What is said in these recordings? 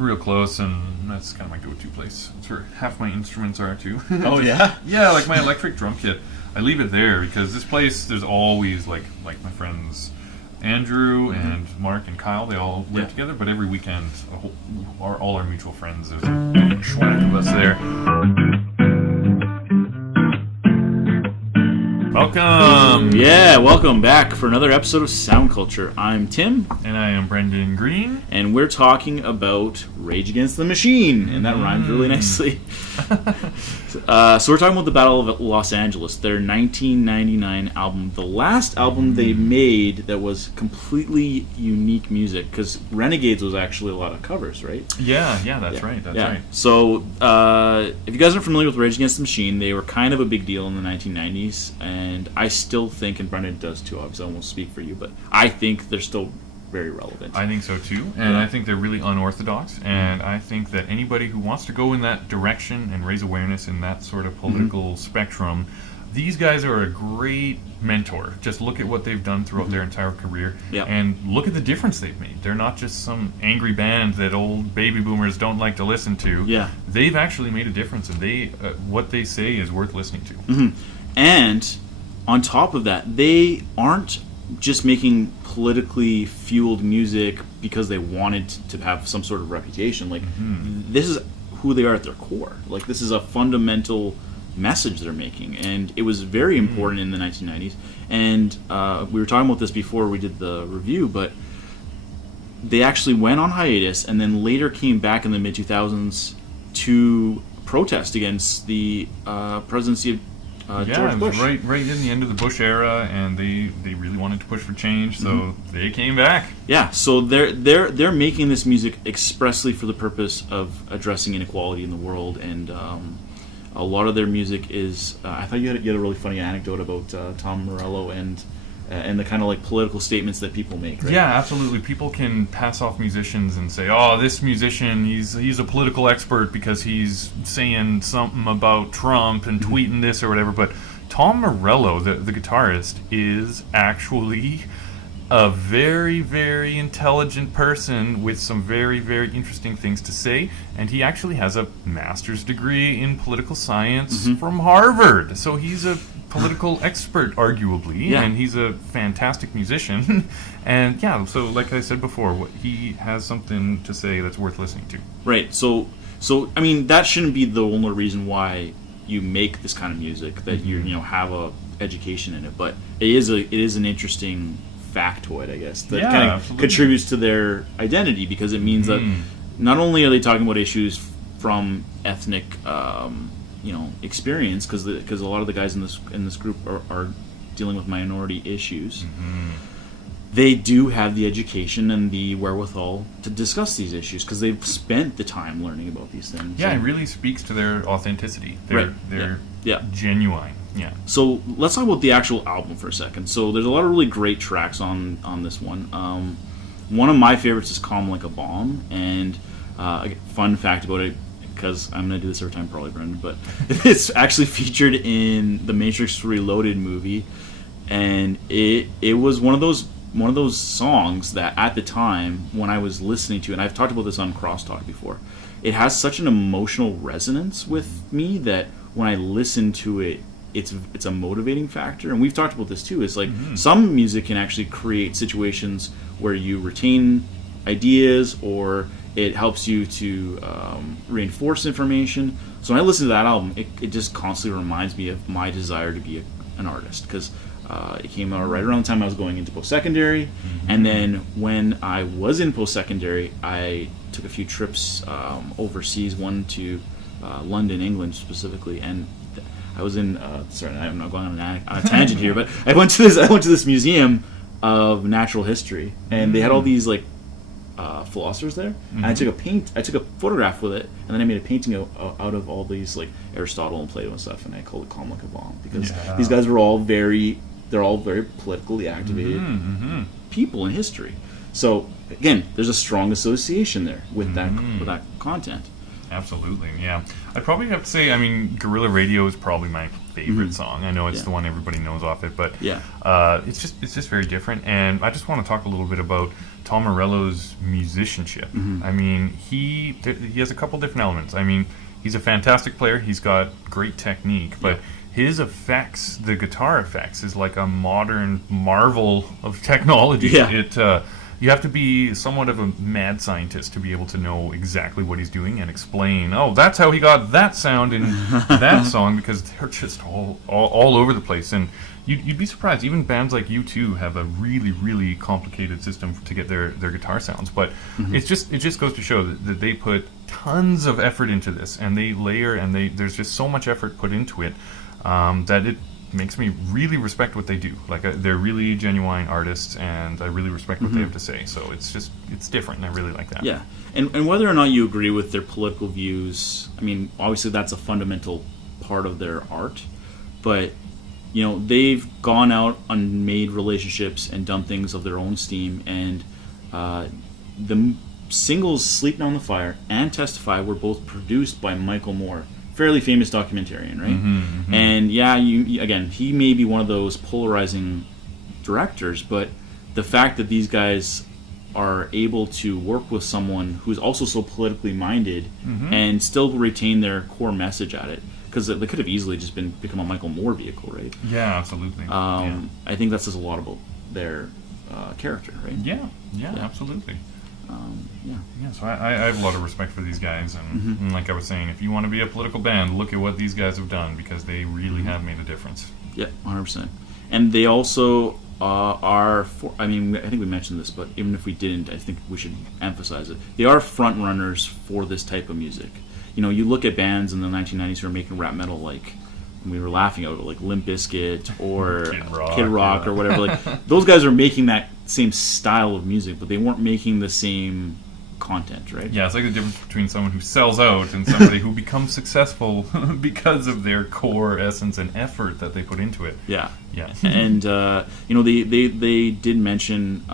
real close, and that's kind of my go-to place. It's where half my instruments are too. Oh yeah? Yeah, like my electric drum kit. I leave it there because this place, there's always like my friends Andrew and Mark and Kyle, they all live together, but every weekend all our mutual friends, there's a schwack of us there. Welcome! Yeah, welcome back for another episode of Sound Culture. I'm Tim. And I am Brendan Green. And we're talking about Rage Against the Machine, and that rhymes really nicely. So we're talking about the Battle of Los Angeles, their 1999 album. The last album they made that was completely unique music, because Renegades was actually a lot of covers, right? Yeah, that's right. So if you guys are familiar with Rage Against the Machine, they were kind of a big deal in the 1990s, and I still think, and Brendan does too, obviously I won't speak for you, but I think they're still very relevant. I think so too, and I think they're really unorthodox, and I think that anybody who wants to go in that direction and raise awareness in that sort of political spectrum, these guys are a great mentor. Just look at what they've done throughout their entire career, and look at the difference they've made. They're not just some angry band that old baby boomers don't like to listen to. Yeah. They've actually made a difference, and they what they say is worth listening to. And on top of that, they aren't just making politically fueled music because they wanted to have some sort of reputation. Like, this is who they are at their core. Like, this is a fundamental message they're making, and it was very important in the 1990s. And we were talking about this before we did the review, but they actually went on hiatus and then later came back in the mid-2000s to protest against the presidency of George Bush. Right in the end of the Bush era, and they really wanted to push for change, so they came back. Yeah, so they're making this music expressly for the purpose of addressing inequality in the world, and a lot of their music is. I thought you had a really funny anecdote about Tom Morello and the kind of like political statements that people make. Right? Yeah, absolutely. People can pass off musicians and say, "Oh, this musician, he's a political expert because he's saying something about Trump and tweeting this or whatever." But Tom Morello, the guitarist, is actually a very, very intelligent person with some very, very interesting things to say, and he actually has a master's degree in political science from Harvard. So he's a political expert, arguably, and he's a fantastic musician. And so like I said before, he has something to say that's worth listening to. Right. So I mean, that shouldn't be the only reason why you make this kind of music, that you have a education in it, but it is an interesting factoid, I guess, that kind of contributes to their identity, because it means that not only are they talking about issues from ethnic experience, because a lot of the guys in this group are dealing with minority issues. They do have the education and the wherewithal to discuss these issues because they've spent the time learning about these things. Yeah, it really speaks to their authenticity. They're genuine. Yeah. So let's talk about the actual album for a second. So there's a lot of really great tracks on this one. One of my favorites is "Calm Like a Bomb," and a fun fact about it, because I'm going to do this every time probably, Brendan, but it's actually featured in the Matrix Reloaded movie, and it was one of those songs that at the time when I was listening to it, and I've talked about this on Crosstalk before, it has such an emotional resonance with me that when I listen to it, it's a motivating factor. And we've talked about this too. It's like some music can actually create situations where you retain ideas, or it helps you to reinforce information. So when I listen to that album, it just constantly reminds me of my desire to be an artist, because it came out right around the time I was going into post-secondary. And then when I was in post-secondary, I took a few trips overseas, one to London, England specifically, and I was in. Sorry, I'm not going on a tangent here, but I went to this museum of natural history, and they had all these like philosophers there, and I took a photograph with it, and then I made a painting out of all these like Aristotle and Plato and stuff, and I called it "Calm Like a Bomb," because these guys were all very politically activated people in history. So again, there's a strong association there with that content. Absolutely, yeah. I'd probably have to say, I mean, Guerrilla Radio is probably my favorite song. I know it's the one everybody knows off it, but it's just very different. And I just want to talk a little bit about Tom Morello's musicianship. I mean, he has a couple different elements. I mean, he's a fantastic player. He's got great technique, but his effects, the guitar effects, is like a modern marvel of technology. You have to be somewhat of a mad scientist to be able to know exactly what he's doing and explain, oh, that's how he got that sound in that song, because they're just all over the place. And you'd be surprised. Even bands like U2 have a really, really complicated system to get their guitar sounds. But it just goes to show that they put tons of effort into this, and they layer, and there's just so much effort put into it that it makes me really respect what they do. Like, they're really genuine artists, and I really respect what they have to say. So it's different, and I really like that. Yeah, and whether or not you agree with their political views, I mean, obviously that's a fundamental part of their art, but you know, they've gone out and made relationships and done things of their own steam, and the singles "Sleeping on the Fire" and "Testify" were both produced by Michael Moore, fairly famous documentarian, right? And again, he may be one of those polarizing directors, but the fact that these guys are able to work with someone who's also so politically minded and still retain their core message at it, because they could have easily just become a Michael Moore vehicle, right? Yeah, absolutely. I think that says a lot about their character, right? Yeah, absolutely. So I have a lot of respect for these guys, and like I was saying, if you want to be a political band, look at what these guys have done, because they really have made a difference. Yeah, 100%. And they also I mean, I think we mentioned this, but even if we didn't, I think we should emphasize it. They are front runners for this type of music. You know, you look at bands in the 1990s who are making rap metal, like, we were laughing at it, like Limp Bizkit or Kid Rock or whatever. Like, those guys are making that same style of music, but they weren't making the same content, right? Yeah, it's like the difference between someone who sells out and somebody who becomes successful because of their core essence and effort that they put into it. Yeah. And you know, they did mention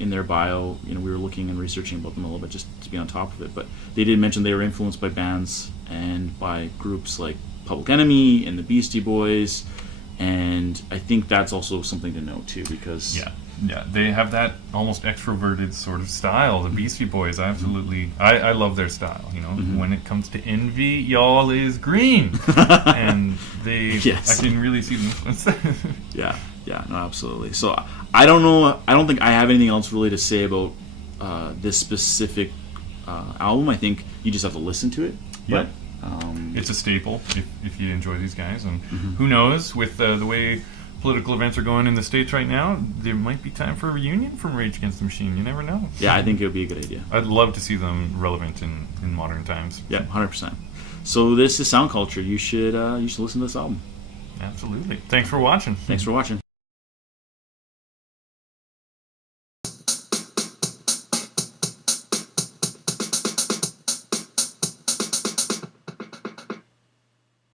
in their bio, you know, we were looking and researching about them a little bit just to be on top of it, but they did mention they were influenced by bands and by groups like Public Enemy and the Beastie Boys, and I think that's also something to note too, because they have that almost extroverted sort of style. The Beastie Boys, absolutely, I love their style. You know, when it comes to envy, y'all is green, and I can really see the influence. No, absolutely. So I don't know. I don't think I have anything else really to say about this specific album. I think you just have to listen to it. But it's a staple if you enjoy these guys, and who knows, with the way political events are going in the States right now, there might be time for a reunion from Rage Against the Machine. You never know. Yeah, I think it would be a good idea. I'd love to see them relevant in modern times. Yeah, 100%. So this is Sound Culture. You should listen to this album. Absolutely. Thanks for watching.